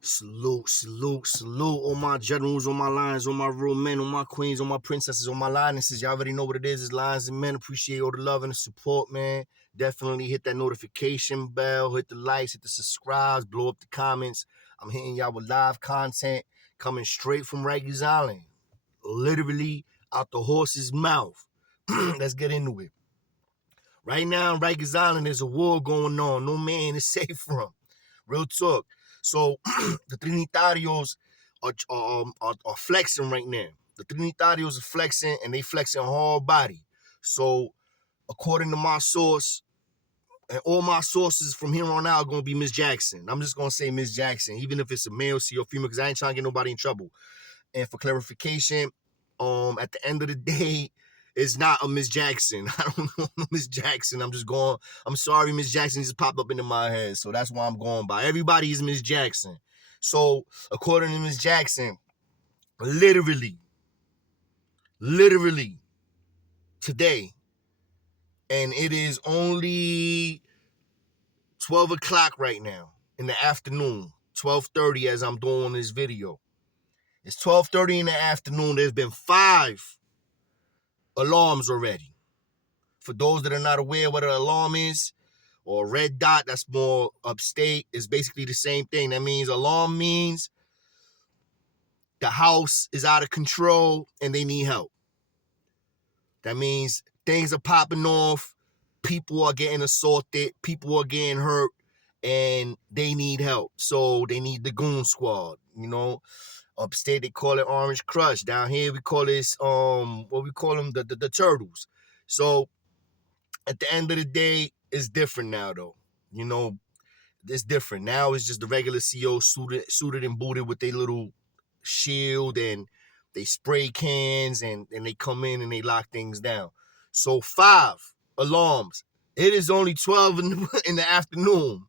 Salute, salute, salute. All my generals, all my lions, all my real men, all my queens, all my princesses, all my lionesses. Y'all already know what it is. It's Lions and Men. Appreciate all the love and the support, man. Definitely hit that notification bell, hit the likes, hit the subscribes, blow up the comments. I'm hitting y'all with live content coming straight from Rikers Island. Literally out the horse's mouth. Let's get into it. Right now in Rikers Island, there's a war going on. No man is safe from. Real talk. So the trinitarios are flexing right now. The trinitarios are flexing, and they flexing whole body. So according to my source, and all my sources from here on out are going to be Miss Jackson. I'm just going to say Miss Jackson, even if it's a male, C, or female, because I ain't trying to get nobody in trouble. And for clarification, at the end of the day, it's not a Miss Jackson. I don't know Miss Jackson. I'm sorry, Miss Jackson just popped up into my head. So that's why I'm going by. Everybody is Miss Jackson. So according to Miss Jackson, literally, today, and it is only 12 o'clock right now in the afternoon, 12:30 as I'm doing this video. It's 12:30 in the afternoon. There's been 5 alarms already. For those that are not aware what an alarm is, or a red dot, that's more upstate, is basically the same thing. That means alarm means the house is out of control and they need help. That means things are popping off, people are getting assaulted, people are getting hurt, and they need help. So they need the goon squad, Upstate they call it Orange Crush. Down here we call this what we call them, the turtles. So at the end of the day, it's different now though. It's different. Now it's just the regular CO suited and booted with their little shield, and they spray cans, and they come in and they lock things down. So 5 alarms. It is only 12 in the afternoon.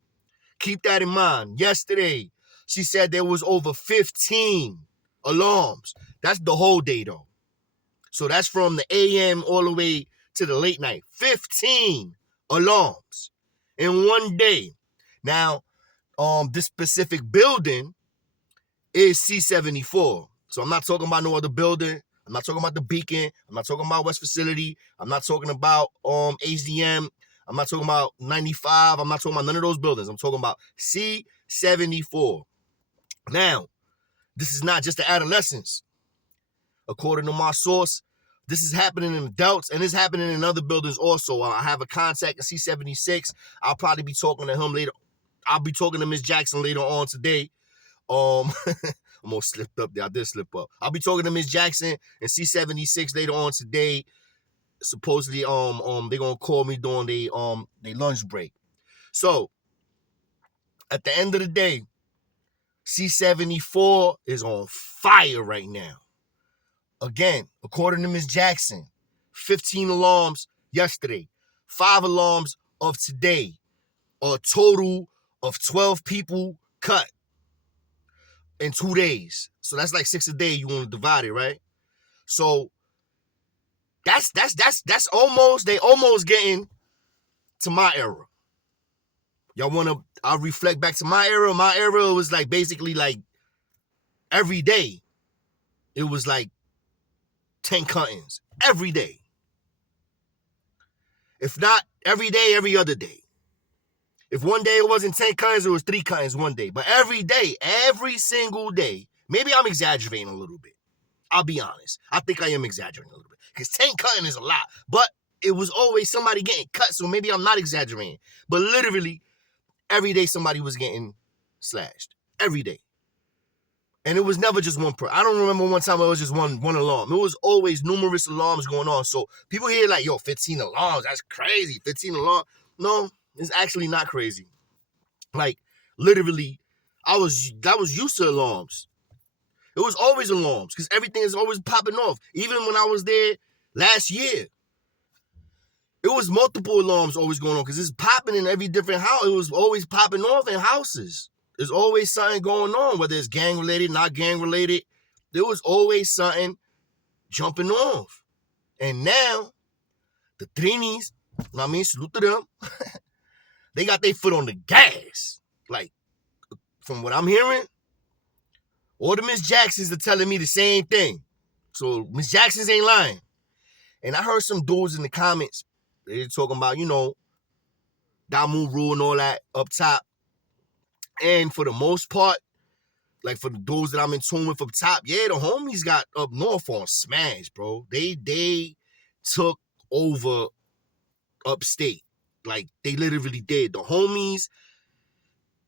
Keep that in mind. Yesterday, she said there was over 15 alarms. That's the whole day, though. So that's from the AM all the way to the late night. 15 alarms in one day. Now, this specific building is C74. So I'm not talking about no other building. I'm not talking about the Beacon. I'm not talking about West Facility. I'm not talking about HDM. I'm not talking about 95. I'm not talking about none of those buildings. I'm talking about C74. Now, this is not just the adolescents. According to my source, this is happening in adults, and it's happening in other buildings also. I have a contact at C76. I'll probably be talking to him later. I'll be talking to Miss Jackson later on today. I'm almost slipped up there. I did slip up. I'll be talking to Miss Jackson and C76 later on today. Supposedly, they're gonna call me during they lunch break. So, at the end of the day, C74 is on fire right now. Again, according to Miss Jackson, 15 alarms yesterday, 5 alarms of today, a total of 12 people cut in 2 days. So that's like 6 a day. You want to divide it, right? So that's almost, they almost getting to my era. Y'all want to, I'll reflect back to my era. My era was like basically like every day. It was like 10 cuttings every day. If not every day, every other day. If one day it wasn't 10 cuttings, it was 3 cuttings one day. But every day, every single day, maybe I'm exaggerating a little bit. I'll be honest. I think I am exaggerating a little bit. Because 10 cutting is a lot. But it was always somebody getting cut, so maybe I'm not exaggerating. But literally, every day somebody was getting slashed. Every day. And it was never just one person. I don't remember one time it was just one alarm. It was always numerous alarms going on. So people hear like, yo, 15 alarms, that's crazy. 15 alarms. No, it's actually not crazy. Like, literally, I was used to alarms. It was always alarms because everything is always popping off. Even when I was there last year, it was multiple alarms always going on because it's popping in every different house. It was always popping off in houses. There's always something going on, whether it's gang-related, not gang-related. There was always something jumping off. And now, the Trinis, salute to them, they got their foot on the gas. Like, from what I'm hearing, All the Miss Jacksons are telling me the same thing. So Miss Jacksons ain't lying. And I heard some dudes in the comments, they're talking about, Damu rule and all that up top. And for the most part, like for the dudes that I'm in tune with up top, yeah, the homies got up north on smash, bro. They took over upstate. Like, they literally did. The homies,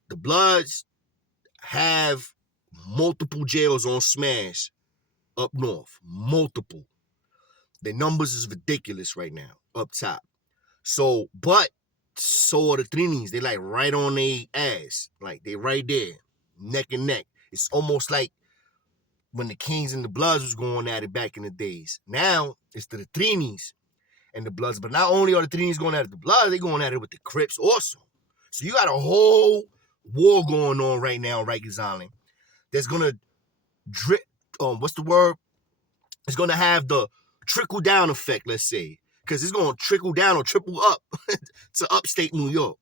the Bloods, have multiple jails on smash up north. Multiple. The numbers is ridiculous right now up top. So are the Trinis. They like right on their ass. Like, they right there, neck and neck. It's almost like when the Kings and the Bloods was going at it back in the days. Now, it's the Trinis and the Bloods. But not only are the Trinis going at it with the Bloods, they going at it with the Crips also. So you got a whole war going on right now on Rikers Island that's going to drip, what's the word? It's going to have the trickle-down effect, let's say. Because it's going to trickle down or triple up to upstate New York.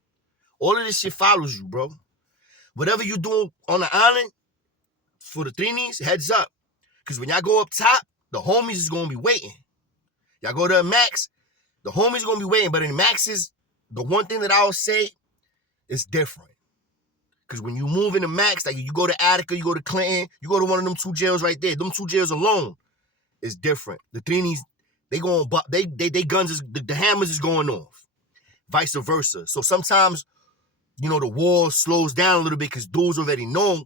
All of this shit follows you, bro. Whatever you do on the island, for the Trinis, heads up. Because when y'all go up top, the homies is going to be waiting. Y'all go to a max, the homies going to be waiting. But in maxes, the one thing that I'll say is different. Because when you move in the max, like you go to Attica, you go to Clinton, you go to one of them two jails right there. Them two jails alone is different. The Trinis, they guns is, the hammers is going off. Vice versa. So sometimes, the war slows down a little bit because dudes already know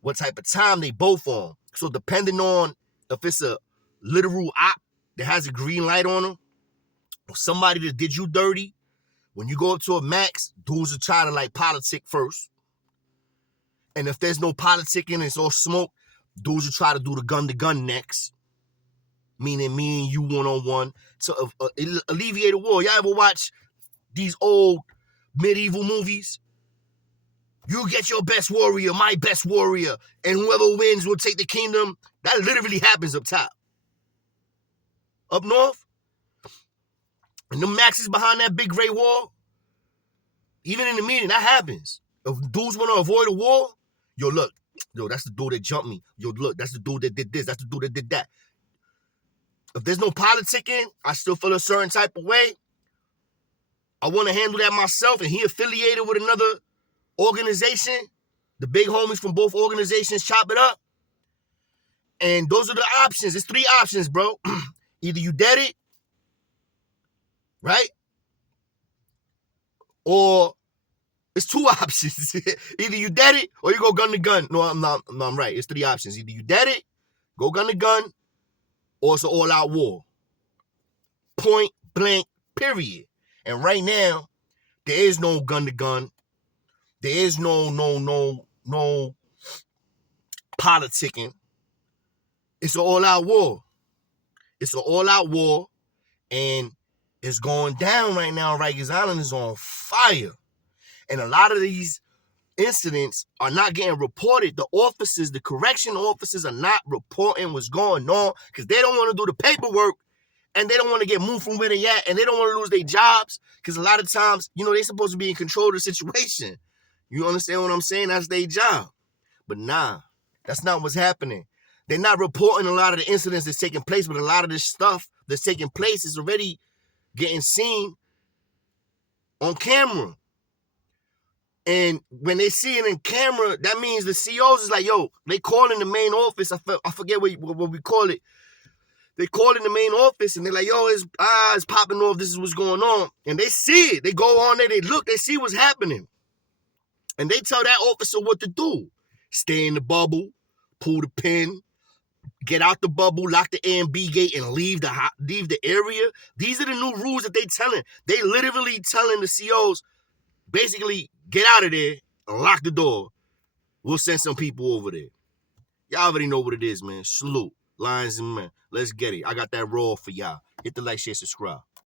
what type of time they both on. So depending on if it's a literal op that has a green light on them, or somebody that did you dirty, when you go up to a max, dudes will try to like politic first. And if there's no politicking and it's all smoke, dudes will try to do the gun-to-gun next. Meaning me and you one-on-one to alleviate a war. Y'all ever watch these old medieval movies? You get your best warrior, my best warrior, and whoever wins will take the kingdom. That literally happens up top. Up north, and the maxes behind that big gray wall, even in the meeting, that happens. If dudes want to avoid a war, look, that's the dude that jumped me. Look, that's the dude that did this. That's the dude that did that. If there's no politicking, I still feel a certain type of way. I want to handle that myself, and he affiliated with another organization. The big homies from both organizations chop it up. And those are the options. It's 3 options, bro. Either you dead it, right? Or it's 2 options. Either you dead it or you go gun to gun. No, I'm right. It's 3 options. Either you dead it, go gun to gun, or it's an all-out war. Point blank, period. And right now, there is no gun to gun. There is no politicking. It's an all-out war. It's an all-out war, and it's going down right now. Rikers Island is on fire. And a lot of these incidents are not getting reported. The correction officers are not reporting what's going on because they don't want to do the paperwork and they don't want to get moved from where they at and they don't want to lose their jobs because a lot of times, they're supposed to be in control of the situation. You understand what I'm saying? That's their job. But nah, that's not what's happening. They're not reporting a lot of the incidents that's taking place, but a lot of this stuff that's taking place is already getting seen on camera. And when they see it in camera, that means the COs is like, they call in the main office. I forget what we call it. They call in the main office and they're like, it's popping off. This is what's going on. And they see it. They go on there, they look, they see what's happening. And they tell that officer what to do. Stay in the bubble, pull the pin, get out the bubble, lock the A and B gate, and leave the area. These are the new rules that they telling. They literally telling the COs, basically, get out of there and lock the door. We'll send some people over there. Y'all already know what it is, man. Salute. Lions and men. Let's get it. I got that raw for y'all. Hit the like, share, subscribe.